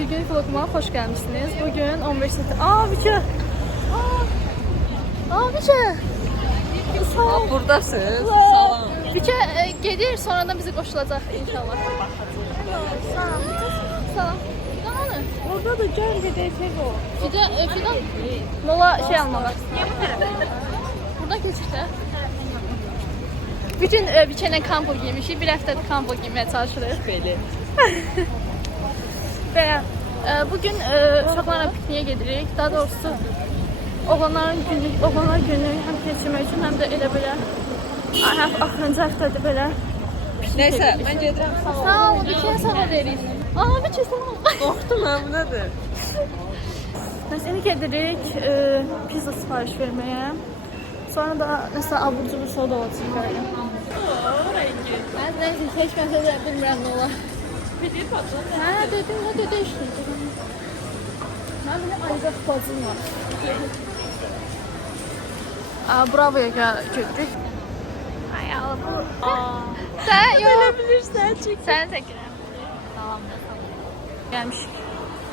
Bir gün vloguma hoş gelmişsiniz. Bugün 15 Temmuz. Abici. Abici. Sağ ol. Buradasınız. Salam. Bici gelir, sonradan bizi qoşulacaq inşallah. Salam. Salam. Fidan Orada da gel gedək tez ol. Fidan. Mola şey almalar. Buradan keçikdə. Bütün bir çənə kampo giymişik. Bir həftədir kampo giymeye çalışırıq. Belə. Ve bugün uşaqlarla pikniğe gedirik. Daha doğrusu oğlanlar günü hem keçirmək üçün, hem de elə belə axırıncı həftədir belə. Neyse, ben gedirəm. Sağ ol, bir kere sana veririz. Aa, bir kere sana. Qorxdum mən, bu nədir? Biz indi gedirik pizza sipariş verməyə. Sonra da nəsə abur cubur soda olacaq belə. Ben neyse seçməsə də bilmirəm nə olar. Bilir patron. Hə, dedim, nə dedi işte. Mən belə ayrıca bacım var. Bravo'ya getdik. Ay Allah bu. Sen yok. Bilebilirsən, çək. Sen çəkirəm. Tamam. Gəlmişik.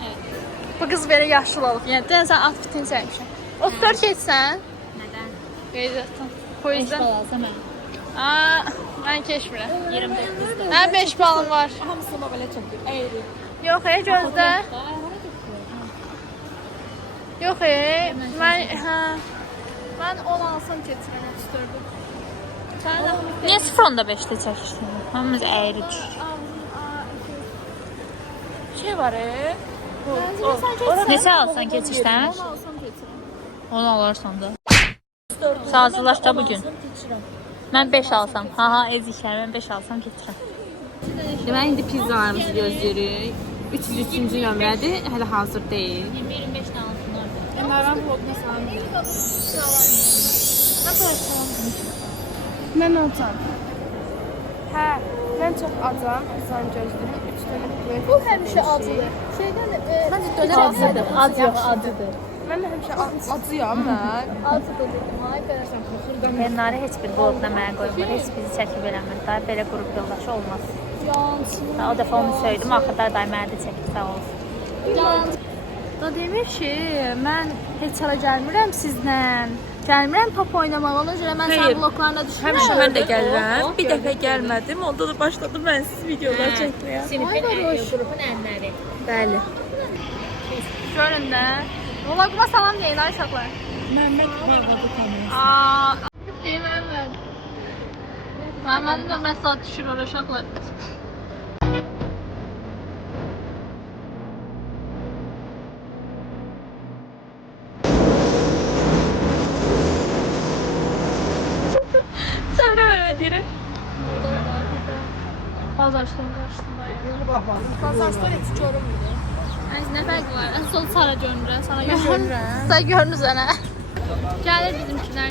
Evet. Bu qız belə yaşlı olub. Yəni sən outfitini çəkmişsən. 34 keçsən. Nədən? Qeydiyyatdan. 5 Poyuzdan. bal alsam mən. Mən keçmirəm. 29'da. Mən 5 balım var. Hamısını belə çəkir. Əyri. Yox, gözlə. Yox, mən 10 alsam keçirəm 34-ü. Sən də Niyə 0.5'te çəkirsən? Hamımız əyri düşür. şey var Neçə alsan keçirsən? 10 alsam keçirəm. 10 alarsan da. Sazlaş da bugün. Mən 5 alsam. Haha, eziklər, mən 5 alsam keçirəm. Deməli, indi pizzalarımızı gözləyirik. 303-cü nömrədir, hələ hazır deyil. 25'ten alsınlar. Əməran vloguna salam. Mən acam. Hə, mən çox acam. Pizzanı gözləyirəm. 3 dənə böyük. Bu həmişə acıdır. Şeydən məncə dönər Acıdır, acıdır. Mən də həmişə acıyam mən. acıdır dedim. Ay görürsən. Benləri heç bir blogda mənə qoymur, heç bizi çəkib eləmir. Daha belə qrup yoldaşı olmaz. Yansın. O dəfə onu söylədim, axırda day mənə də çəkib, sağ olsun. Da demir ki, mən heç hala gəlmirəm sizlə. Gəlmirəm top oynamağa. Ona görə mən sənin bloklarına düşürəm. Həmişə mən də gəlirəm. Bir dəfə gəlmədim, onda da başladım mən siz videolar çəkməyə. Sinifin qrupun ənləri. Bəli. Görün də. Vloguma salam deyin ay uşaqlar. Məhəmməd bağladı kamerası. Məhəmməd. Məhəmmədin də məsaj düşür oraya uşaqlar. Sonra ödəyirəm. Bazarşdan qarşısındayım. Bazarşdan heç görünmür. Nə fərqi var? Ən son Sara görünür, sana görünürəm. Sən görünür sənə. Gəlir bizimkilər.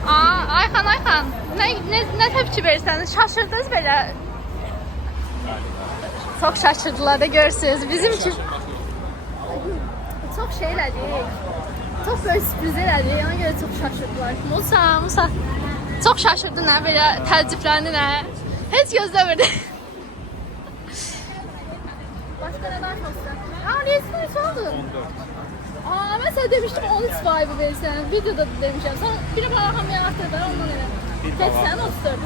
Ayxan. Nə təpki verirsiniz? Şaşırdınız belə. Çox şaşırdılar da görürsünüz. Bizimki çox şey elədik. Çox böyük sürpriz elədik. Ona görə çox şaşırdılar. Musa. Çox şaşırdın nə belə təəccübləndi nə? Heç gözləmirdi. Başka ne daha olsun? Neyse kaç aldın? Ben sana demiştim 13 vibe verirsen. Videoda da demişim. Sonra biri bana hamle arttırdı. Ondan öyle. Geç sen 34.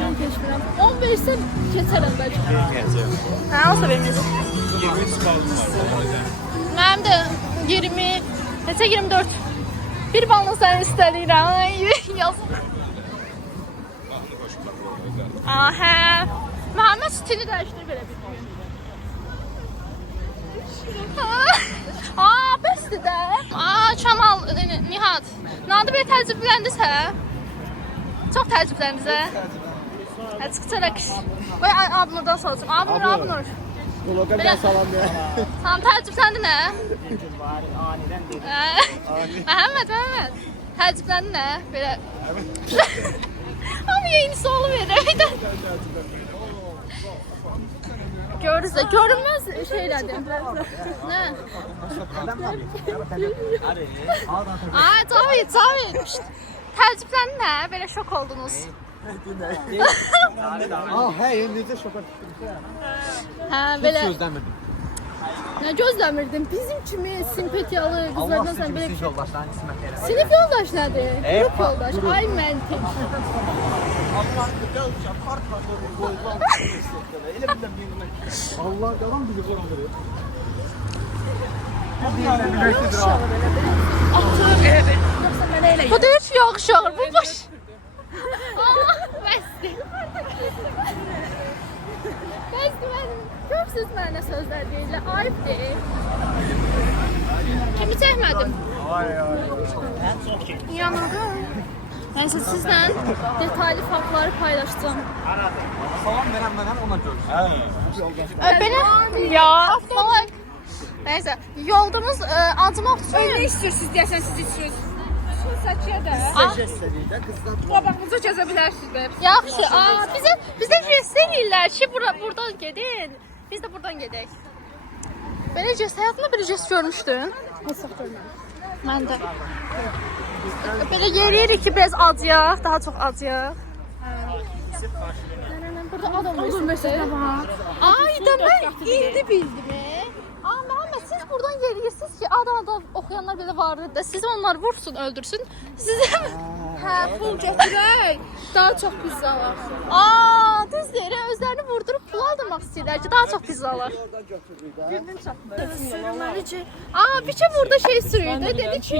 Ben geçmiyorum. 15 ise geçerim belki. Ha olsa benim de. 23 balım var. Benim de 20. Neyse 24. Bir balını sen istediğin. Ay yazık. Aha. Muhammed stili değiştir böyle bir gün. Bəsdir də. Kamal, Nihat. Nadı belə təəccübləndisə? Çox təəccübləndisə? Çıxacaq akış. Vay, Abnurdan soracağım. Abnur. Vloga bir salam ya. Tamam, təəccübləndi nə? Məhəmməd. Təəccübləndi nə? Belə. Ama yayını sualı verir. Görürüz de görünmez şeylerdi. Ne? Tabii. Təəccübləndi nə? Belə şok oldunuz. Hey, indicə şoka düşdüm. Belə. Gözləmirdim. Nə gözləmirdin? Bizim kimi simpatiyalı qızlardan sən belə sinif yoldaşların ismət elə. Sinif yoldaş nədir? Qrup yoldaş. Ay məntiq. Allah yalan bizi qorxudur. Bu da heç yaxşı bu baş. Allah bəsdir. Bəsdir mənim. Görürsünüz mənə sözlər deyirlər. Ayıbdır. Kimi çəkmədim? Yanıldım. Neyse sizlə detaylı faktları paylaşacağım. Salam verəm mənəm ona görüşürüz. Belə ya. Neyse yolunuz acımaq üçün. Ne istiyorsunuz deyəsən siz içirsiniz. Şu saçıya da. Qabağınıza kəsə bilərsiniz be. Yaxşı. Bizə jest eləyirlər ki, buradan gedin. Biz də buradan gedək. Belə jest, həyatımda belə jest görmüşdün? Hesab görmədim. Mən də. Belə yeriyirik ki, biraz acıyaq, daha çox acıyaq. Burada adam var. Ay da mən indi bildim. Məhəmməd, siz buradan yeriyirsiniz ki, adam oxuyanlar belə vardır da, sizi onlar vursun, öldürsün. Sizə Pul gətirək. Daha çox pizza var. düz deyir, özlərini vurdurup pul aldırmaq istəyirlər ki, daha çox pizza alır. Sürünməli ki. Bir şey burada şey sürüydü, dedi ki.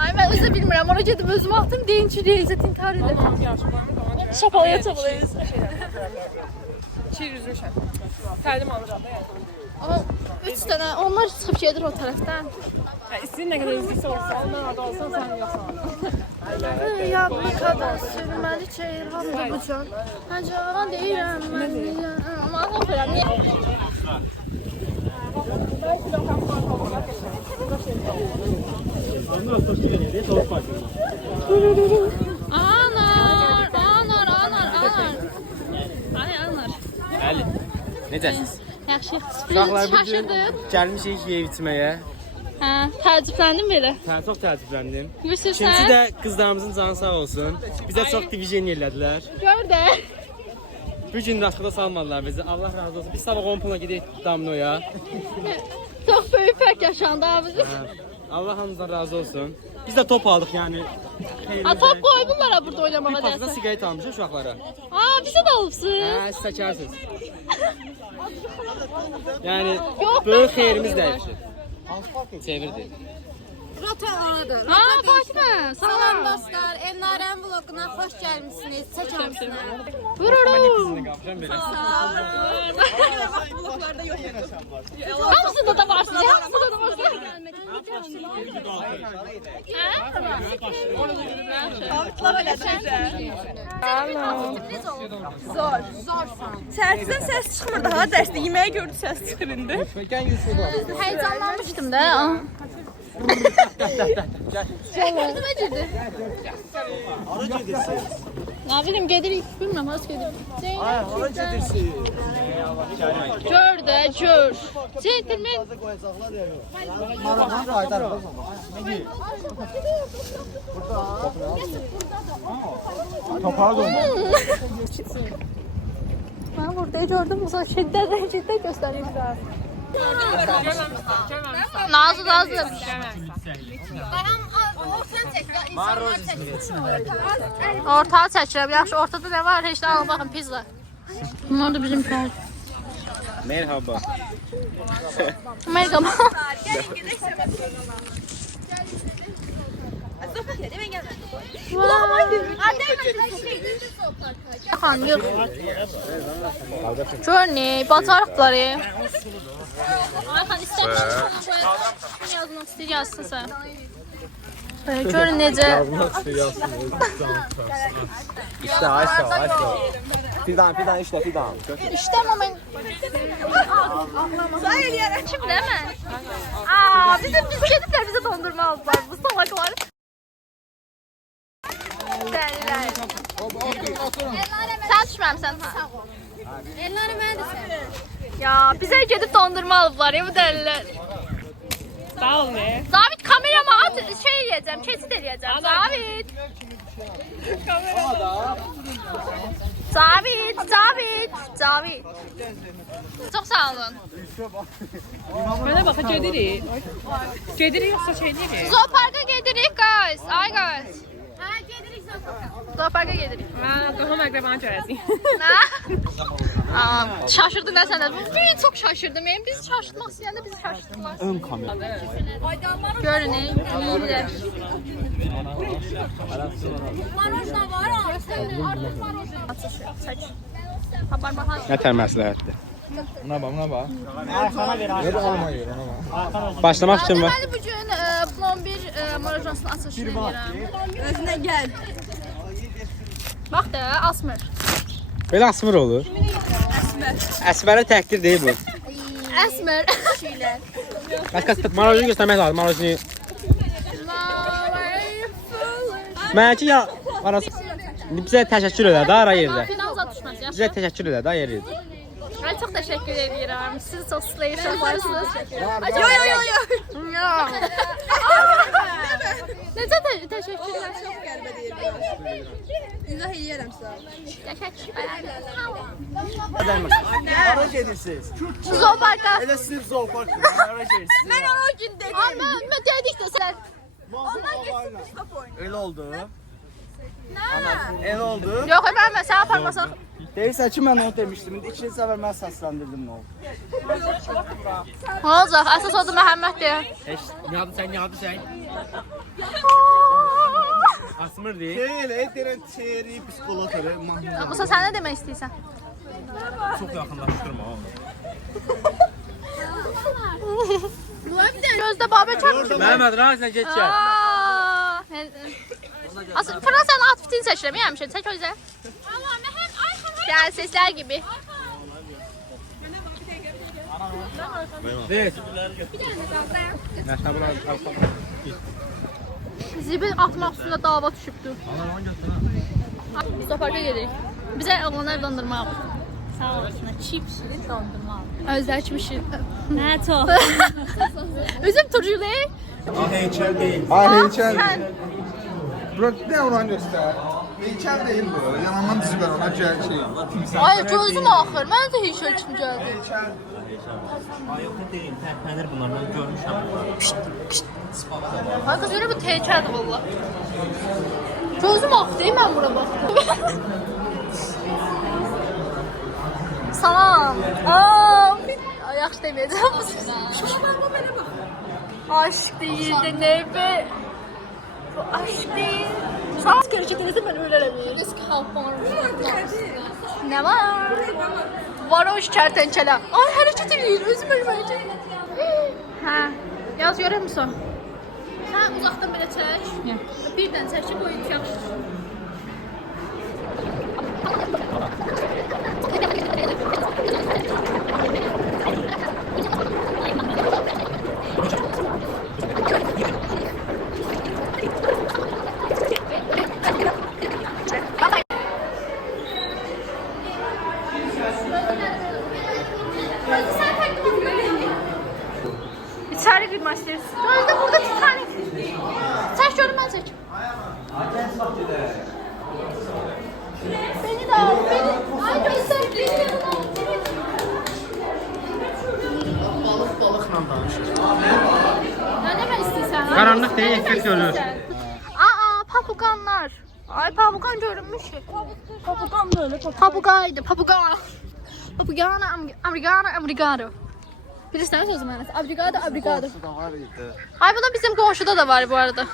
Ay mən özü bilmirəm, ona gedib özümü atdım, deyin ki, Reyzət intihar edir. Şapalaya. 200 şəf. Təlim alacağım da yəni. Ama 3 dənə, onlar çıxıb gedir o tərəfdən. İstəyin nə qədər izləyirsə olsa, ondan adı olsan sən yoxsan. Ya bu kadar sürünməli çəyir, hamıda bu can. Həcana deyirəm mən. Amma oxuyuram, niyə? Anar. Bəli. Necəsiz? Yaxşı, Uşaqlar bu gün şaşırdım. gəlmişik yeyib içməyə. Hə, təəccübləndim belə. Çox təəccübləndim. Yusuf İkincisi sən də qızlarımızın canı sağ olsun. Bizə çox divijen elədilər. gör də. Bu gün raşqada salmadılar bizi. Allah razı olsun. Biz sabah 10 pula gedək Damnoya. Çox böyük fərq yaşandı abi. Allah hamımızdan razı olsun. Biz də top aldıq yəni. Atak qoydular ha burada Bir oynamağa pasada deyəsən. siqaret almışıq uşaqlara. Bizə də alıbsınız. Siz çəkərsiniz. Yəni Yox, böyük mən xeyrimiz alırlar. dəyişir. Çevirdi. Fatma, salam. Dostlar, Elnarənin vloquna xoş gəlmisiniz. Çəkəmsiniz. Vururum. Hamısında da varsınız. Hamısında da varsınız. Səhərdən səs çıxmırdı ha, dərsdə yeməyə gördü səs çıxır indi. Heyecanlanmışdım da. Gözüme girdi. Ne bileyim gedirik, bilmem nasıl gedirik. Hara gedirsin? Gör de, gör. Centilmen. Maraman qaytar. Topağa dön. Ben burada gördüm, bu şiddet derecede göstereyim. Nazlı. Ortağı çəkirəm, yaxşı, ortada nə var? Heç nə alın, baxın, pizza. Bunlar da bizim kar. Merhaba. Merhaba. Baxın, yox. Gör ne, bacarıqları. Ayxan, istəmirsən bunu yazmaq istəyir, yazsın sən. Görün necə. İşte Ayşe. Fidan işte fidan. İşte ama ben... Sağ eləyərək. Kim değil mi? Biz gediblər bize dondurma aldılar bu salaklar. Dəlilər. Sən düşməmsən ha? Elnarə mənə də Ya bizə gedib dondurma alıblar ya bu dəlilər. Sağ ol ne? Zabit kamerama at şey yiyeceğim, kesit eləyəcəm. Zabit. Cavid. Çox sağ olun. Mənə baxa gedirik. Gedirik yoxsa şey deyirik? Zooparka gedirik guys. Ay guys. Hə, gedirik zooparka gedirik. Hə, qohum əqrəbanı görəcəyik. Nə? Şaşırdın da sən də. Ben çox şaşırdım. Biz şaşırtmaq istəyəndə bizi şaşırtdılar. Ön kamera. Görün, iyilər. Habar baxan. Nətər məsləhətdir? Buna bax. Ver alma yer, ona bax. Başlamaq üçün var. Deməli bugün plombir marajonsunun açılışını edirəm. Özünə gəl. Bax da, asmır. Belə asmır olur. Əsmərə təqdir deyil bu. Əsmər. Başqa marojini göstərmək lazım, marojini. Mənki ya arası. Bizə təşəkkür edə də ara yerdə. Final zatuşması. Bizə təşəkkür edə də yer yerdə. Mən çox təşəkkür edirəm. Siz çox slayerlər varsınız. Yo. Necə təşəkkürlər? Çox qəlbə deyir. İzah eləyərəm sizə. Hara gedirsiniz? Zooparka. Elə siz zoopark. Hara gedirsiniz? Mən o gün dedim. Mən dedik də sən. Elə oldu. Elə oldu. Yox, mən sən aparmasan. Deyirsən ki, mən onu demişdim. İndi ikinci səfər mən səsləndirdim nə oldu? Nə olacaq? Əsas adı Məhəmməddir. Niyadı sən. Asmır deyil. Elə deyirəm çeyri, psixolog elə. Musa sən nə demək istəyirsən? Çox yaxınlaşdırma. Gözdə babə çəkmişəm. Məhəmməd, razıysan get gəl. Fransanın outfitini seçirəm, həmişə. Çək o yüzden. Yani sesler gibi. Evet. Zibil atmaq üstündə dava düşübdür. Zooparka gedirik. Bizə oğlanlar dondurma alır. Sağ olasın. Chips, dondurma al. Özləşmişik. Nə çox. Üzüm turculu. Heykəl deyil. Sən Bura nə oran göstər? Heykəl deyil bu. Yanamdan dizi ver ona gəl şey. ay gözüm axır. Mən də heç şey kim gəldi. Ayıqlı deyil, tərpənir bunlardan görmüşəm. Ay qız görə bu teykədir valla. Gözüm axdı mən bura baxdım. Salam. Ay yaxşı deməyəcəm. Aşk değil de ne be? Bu aşk değil. Sağ gerçekten ben öyle öğrenmiyorum. Risk halklar. Ne var? Varoş kertenkele. Ay hareket ediyor. Özüm ölmeyecek. Ha. Yaz görür müsün? Sen uzaktan böyle çek. Birden çek ki boyun yaxşı. İçeri girmek isteriz. Gözde burada Titanic. Çek görün ben çek. Beni de al. Beni. Ay göster. Beni yanına al. Balıqla danışır. Ne demek istiyorsan? Karanlık değil, effekt görünür. Papuganlar. Ay papugan görünmüş. Papuqam da öyle papuqam. Papugaydı. Papugan. Papugana, americano. Bilirsən sözü mənası. Abrigado. Qonşuda var idi. Ay bu da bizim qonşuda da var bu arada.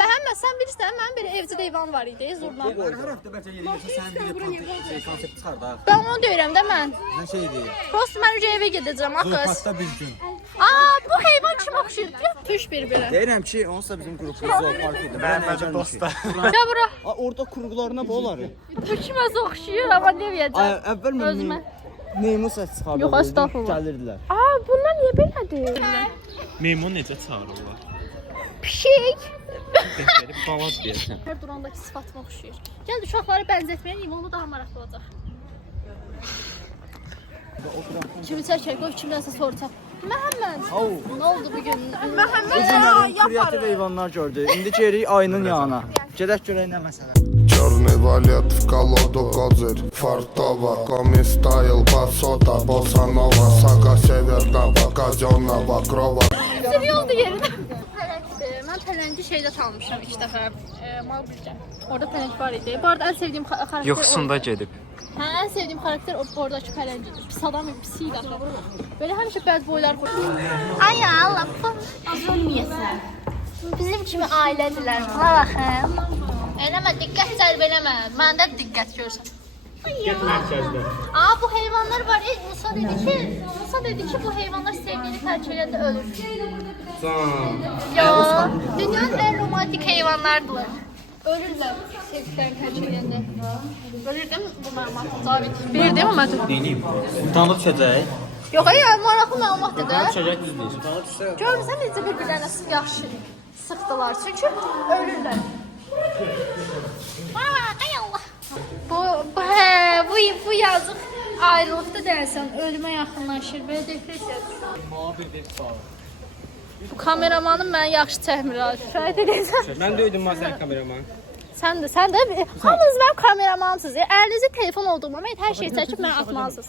Məhəmməd sən bilirsən, mənim bir evcil heyvan var idi, zurna. Hər həftə bəlkə yeyirsən, sən bir konsept çıxar da. Ben onu deyirəm də mən. Nə şeydir? Prost mən önce eve gedəcəm, axız. Zoopakda bir gün. Bu heyvan kim oxşuyur? Düş bir-birə. Deyirəm ki, onsuz da bizim qrupumuz zoopark idi. Məncə dostlar. Gəl bura. Orada kuruqlarına bu olar. Türkməz oxşuyur, amma deməyəcəm. Əvvəl Özümə. meymun səs çıxardı. Yox, estağfurullah. Gəlirdilər. Bunlar niyə belədir? Meymun necə çağırırlar? Pişik. Balaz deyirsən. Hər durandakı sıfatıma oxşuyur. Gəl uşaqları bənzətməyə limonu daha maraqlı olacaq. Kimi çəkək, qoy kimdənsə soracaq. Məhəmməd. Nə oldu bu gün? Üzümlərin kreativ heyvanlar gördü. İndi geririk ayının yanına. Gedək görək nə məsələ. Черный валет в колоду козырь фартово Коми стайл басота босса нова Сага северного казенного крова Seviyordu yerine. Mən pələnci şeydə çalmışam 2 dəfə. Malbircə. Orada pələnc var idi. Bu arada ən sevdiyim karakter Yoxsunda gedib. Hə, ən sevdiyim karakter oradakı pələncidir. Pis adam, pis adam. Böyle həmişə bəd boylar qoyur. Ay Allah, zulmiyəsən. Bizim kimi ailədirlər. Buna baxın. Eləmə, diqqət cəlb eləmə. Məndə diqqət görsən. Get mərkəzdə. Aa, bu heyvanlar var. Musa dedi ki, bu heyvanlar sevgili terk edəndə ölür. Ya, dünyanın en romantik hayvanlardılar. Ölürler sevdiklerini terk edəndə. Ölür değil mi bu məlumat? Zabit. Bilir değil mi Mətun? Deyim. Tanıp çəcək. Yox, ya, maraqlı məlumat dedi. Çörək düz deyir. Görürsən necə bir-birlərinə yaxşı sıxdılar. Çünki ölürlər. Ay Allah. Bu yazıq ayrılıqda dərsən, ölümə yaxınlaşır, belə depressiya düşür. Bu kameramanım mən yaxşı çəkmir, şahid edəcəm. Mən də öydüm sən kameraman. Sən də hamınız mənim kameramanısınız. Əlinizdə telefon olduğum moment hər şey çəkib mənə atmalısınız.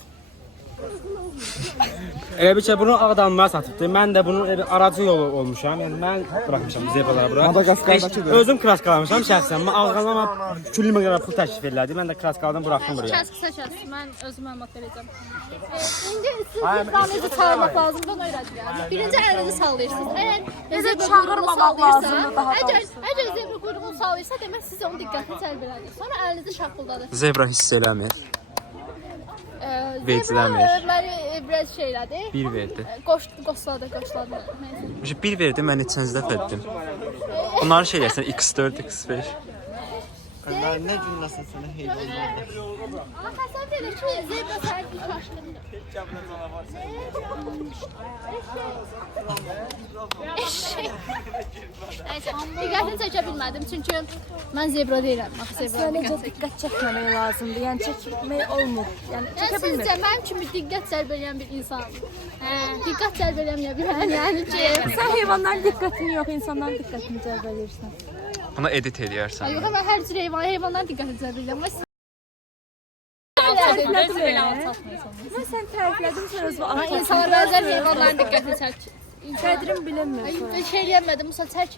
Elə bir şey bunu Ağdamlığa satıbdı. Mən də bunun aracı yolu olmuşam. Yəni mən buraxmışam zebraları bura. Madagaskar'dakıdır. Özüm kraskalamışam şəxsən. Mən Ağdamlığa küllü miqdar pul təklif verildi. Mən də kraskaladan buraxdım buraya. Kəs. Mən özüm məlumat verəcəm. İndi siz ekranınızı çalmaq lazımdır, onu öyrədəcəm. Birinci əlinizi sallayırsınız. Əgər zebra çağırmamaq lazımdır daha doğrusu. Əgər zebra quyruğunu sallayırsa, demək siz onun diqqətini cəlb elədir. Sonra əlinizi şappıldadır. Zebra hiss eləmir. Zebra məni biraz şeylədi. Bir verdi. Qoşladı. Bir verdi, mən neçənizdə fətdim. Bunları şey eləsən, X4, X5. Nə cümləsin sənə heyvanlardır. Ama təsəvvür edir ki, zebra səhər bir şaşkındır. Eşek. Neyse, diqqətini çəkə bilmədim çünki mən zebra deyirəm. Sadəcə diqqət çəkməmək lazımdır. Yəni çəkmək olmur. Yəni çəkə bilmir. Sizcə mənim kimi diqqət cəlb edən bir insan. Diqqət cəlb eləməyə bilən, yəni ki. Sən heyvanların diqqətini yox, insanların diqqətini cəlb edirsən. Bunu edit edərsən. Yox, mən hər cür heyvanların diqqətini cəlb edirəm. Mən sən təriflədim, sən özünü İnsanlar bəzən heyvanların diqqətini çək. qədrim bilənmir. Ay, şey eləmədim, Musa, çək.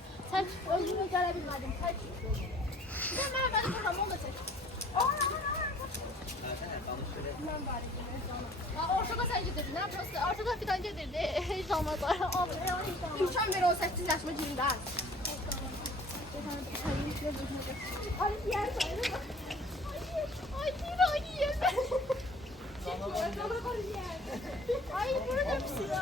Özümə gələ bilmədim, çək. Mən tutam, onu da çək. Ortada sən gedirdin, nə prosta? Ortada fidan gedirdi, heç olmazlar. Uşan bir 18 yaşıma girin də. Ay, yer. Ay, Ay, burada hepsi ya.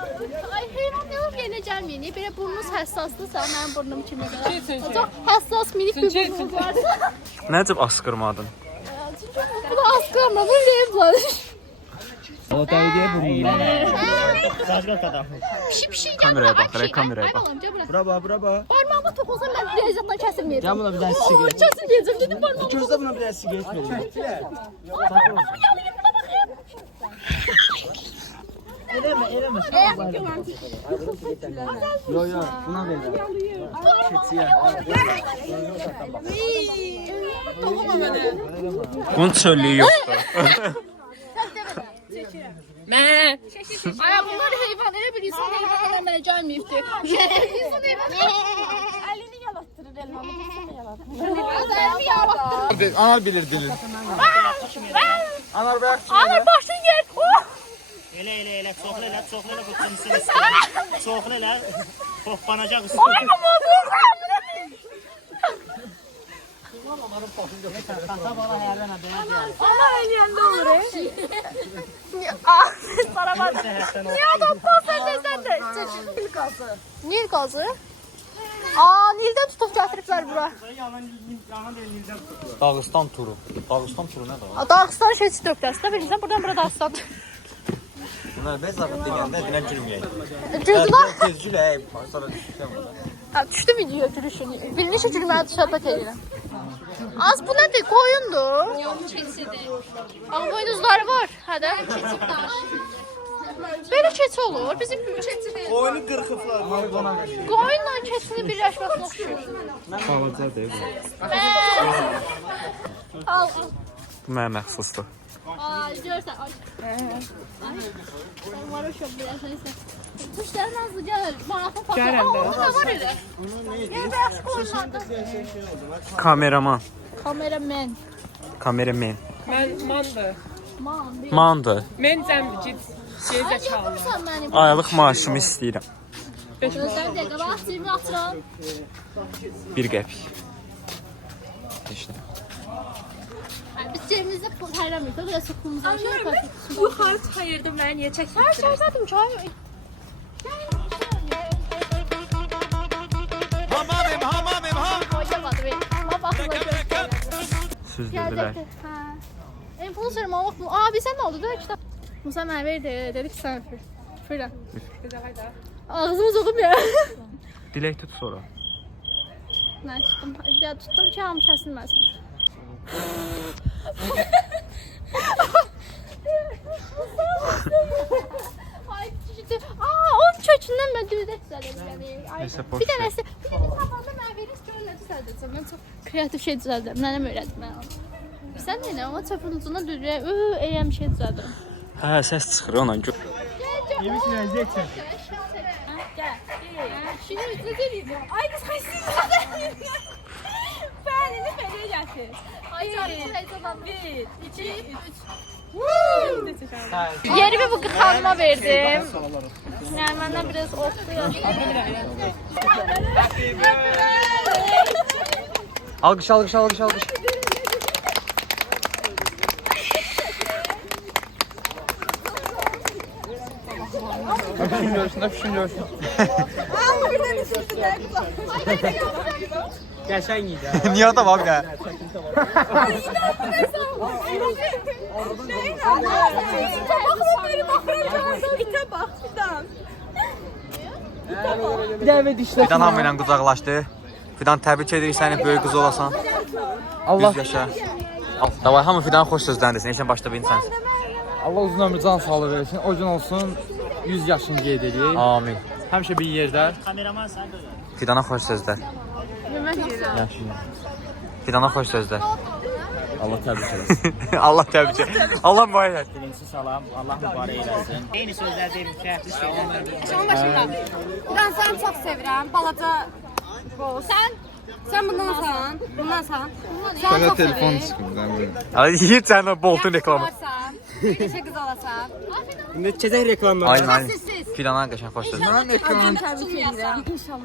Ay, heyran ne olur yenə gəlməyin. Belə burnunuz həssasdırsa, mənim burnum kimi qədər. Çox həssas, minik bir burnunuz varsa. Nəcib askırmadın? Çünki bu da askırma, bu revlar. O dəqiqəyə burnundan. Pişi, Kameraya bax, kameraya bax. Bura bax. Parmağıma toxunsam mən lezzətdən kəsilməyəcəm. Gəl buna bir dənə siqaret. Kəsilməyəcəm, dedim parmağıma. Gözlə buna bir dənə siqaret verin. Ay, parmağımı yalayım, buna baxayım. Eləmə. Yo, buna verin. Keçiyə. Toxuma mənə. Bunun çöllüyü yoxdur. Ay, bunlar heyvan, elə bir insan heyvanla mənə gəlməyibdir. İnsan heyvan. Əlini yalattırır, elmanı yalattırır. Anar bilir dilin. Anar bayaq Anar başın yer. Elə, çoxlu bu cinsini istəyir. Çoxlu elə, hoppanacaq üstü. Ay, amma qorxam. Ana eləyəndə olur, Sana bak. Niye adamdan sen de? Nil gazı. Nil gazı? Aa, Nil'den tutup getiripler bura. Dağıstan turu. Dağıstan turu nədir? Dağıstan'a şey tutup getiripler. Bilirsən, buradan bura Dağıstan. Bunlar bez zabit deyəndə dilən gülməyək. Güldülər. Tez gül, sonra düşürəm burada. Düşdü video gülüşünü. Bilinişi gülməyə söhbət edirəm. Az bu nədir? Koyundur. Yox, keçidir. Ağ boynuzları var. Hədə. Keçib daş. Böyle keçi olur. Bizim keçi deyil. Oyunu qırxıblar. Qoyunla keçinin birləşməsinə oxşuyur. Balaca deyil. Al. Bu mənə məxsusdur. Ay, görsən. Ay. Sen var o şok biraz neyse. Kuşlar nazlı gəlir. Maraqlı patlar. Aa, orada da var elə. Niyə beyaz qoyulmadı? Kameraman. Kameraman. Kameraman. Mən mandı. Man. Mandı. Mən cəmcid. Ay, yapırsan mənim. Aylıq maaşımı istəyirəm. Gözlər dəqiqə, bax, cibini açıram. 1 qəpik. İşte. Ay, biz cebimizdə pul hayramayız. O biraz pulumuz var. Yuxarı çıxayırdım mən, niyə çəkildim? Her şey zaten çay. Süzdürdülər. Influencer mı? Abi sen ne oldu? Dön kitap. Musa mənə verdi. Dedi ki sen fır. Fırla. Ağzımız oğlum ya. Dilək tut sonra. Ben tuttum. Bir daha tuttum ki hamı kəsilməsin. Ay ciddi. Onun kökündən mən düzdə düzəldirəm. Neyse, boş Bir ver. dənəsi. Bir dənə tapanda mən verirs ki, onu düzəldirəcəm. Mən çox kreativ şey düzəldirəm. Nənəm öyrətdi mənə onu. Sən də nə? Ama çöpün ucuna düzəldirəm. Eyrəm bir şey düzəldirəm. Hə, səs çıxır ona. Yemiş ləzzət çək. Gel. Şimdi düzəldirəm. Ay qız xəstə. Bəlini belə gətir. Ay heyecanlandım. 1, 2, 3. Yerimi bu kanıma verdim. Yani benden biraz okluyor. Alqış, alqış, alqış, alqış. Öpüşün görsün, öpüşün görsün. Qəşəng idi. Niyə adam abi də? Fidan hamı ilə qucaqlaşdı. Fidan təbrik edirik səni, böyük qız olasan. Allah 100 yaşa. Al, davay hamı Fidanın xoş sözlərindesin. Neçən başda bilirsən. Allah uzun ömrü can sağlığı versin. O gün olsun 100 yaşını qeyd edeyim. Amin. Həmişə bir yerdə. Kameraman sən də. Fidana xoş sözlər. Yaxşı. Fidana xoş sözlər. Allah təbrik eləsin. Allah təbrik et. Allah mübarək etsin. Birincisi salam, Allah mübarək eləsin. Eyni sözlər deyim, şərtli şeylər. Ben seni çok sevirəm. Balaca Sen bundansan. Bundansan. Sənə telefon çıxır. Ay, yiyir sənin Boltun reklamı. Bir neçə qız alasan. Keçək reklamlar. Aynen, aynen. Fidana qəşəng xoş sözlər. Mən ekranın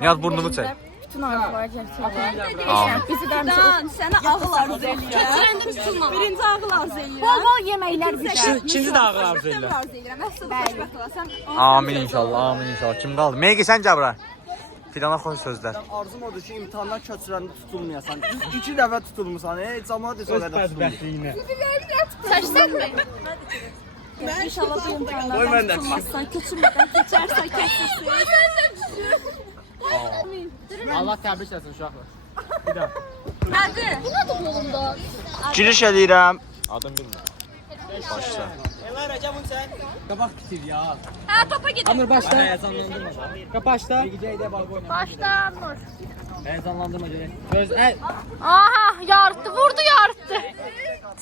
Nihat burnumu çək. Bütün arzular gerçekten. Amin. Bizi demişim. Səni ağıl arzu eləyirəm. Keçirəndə tutulma. Birinci ağıl arzu eləyirəm. Bol-bol yeməklər bizə. İkinci də ağır arzu edirlər. Arzu eləyirəm. Əsl xoşbəxt olasan. Amin inşallah, amin inşallah. Kim qaldı? Megi sən gəl bura. Fidana xoş sözlər. Arzum odur ki, imtahandan köçürəndə tutulmayasan. 2 dəfə tutulmusan, cəmaət də sonra da tutulmuyor. Saçsan mı? İnşallah bu imtahanlardan Qoy mən də. tutulmazsan, keçirmədən keçərsən, keçirsin. Allah təbrik etsin uşaqlar. Bu nədir qolumda? Giriş eləyirəm. Adım bilmirəm. Başla. Evə rəcəm sən. Qabaq bitir ya. Ha, topa gidelim. Amr başla. Həyecanlandırma. Qapaşda. Başla Nur. Həyecanlandırma görək. Göz, əl. Aha, yarıttı, vurdu yarıttı.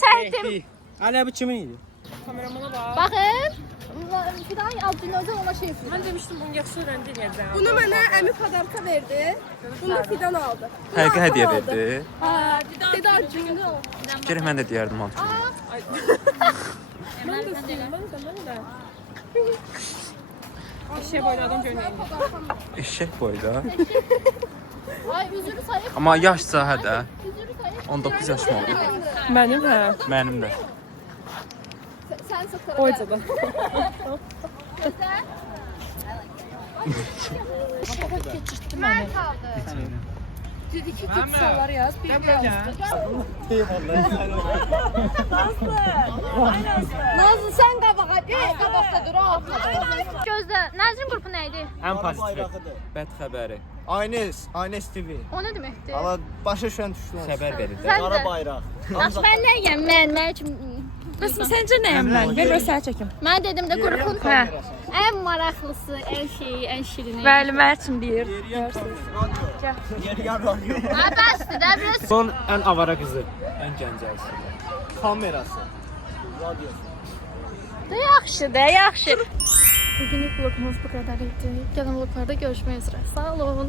Çəkdim. Hələ bu kimin idi? Bakın. Fidan Abdülnazır ona şey yapıyor. Mən demişdim bunu yaxşı öyrənəcəm. Bunu mənə əmi padarka verdi. Bunu da Fidan aldı. Həqiqi hədiyyə verdi. Ha, Fidan cümle o. Gerek mən də deyərdim onu. Eşeğe boylu adam görməyim. Eşək boyda. Ay üzürü sayıp. Amma yaşca hədə. Üzürü sayıp. 19 yaşım oldu. Mənim hə. Mənim də. Sen sıkıra. Oyca da. Güzel. Ben kaldı. Dedi ki tutsalar yaz, bir yazdı. Nazlı sen kabağa. Kabakta dur o. Gözde. Nazrin grubu neydi? Ən pozitiv. Bəd xəbəri. Aynes TV. O ne demekti? Allah başa düşən düşdü. Xəbər verir. Sen Qara de. bayraq. Nasıl ben neyim? Ben için Qısmı səncə nəyəm mən? Ver sənə çəkim. Mən dedim də qrupun Hə. ən maraqlısı, ən şeyi, ən şirini. Bəli, mən üçün deyir. Ha, bəsdir də biraz. Son ən avara qızı. Ən gəncəlisi. Kamerası. Yaxşı da, yaxşı. Bugünlük vlogumuz bu kadar idi. Gələn vloglarda görüşmək üzrə. Sağ olun.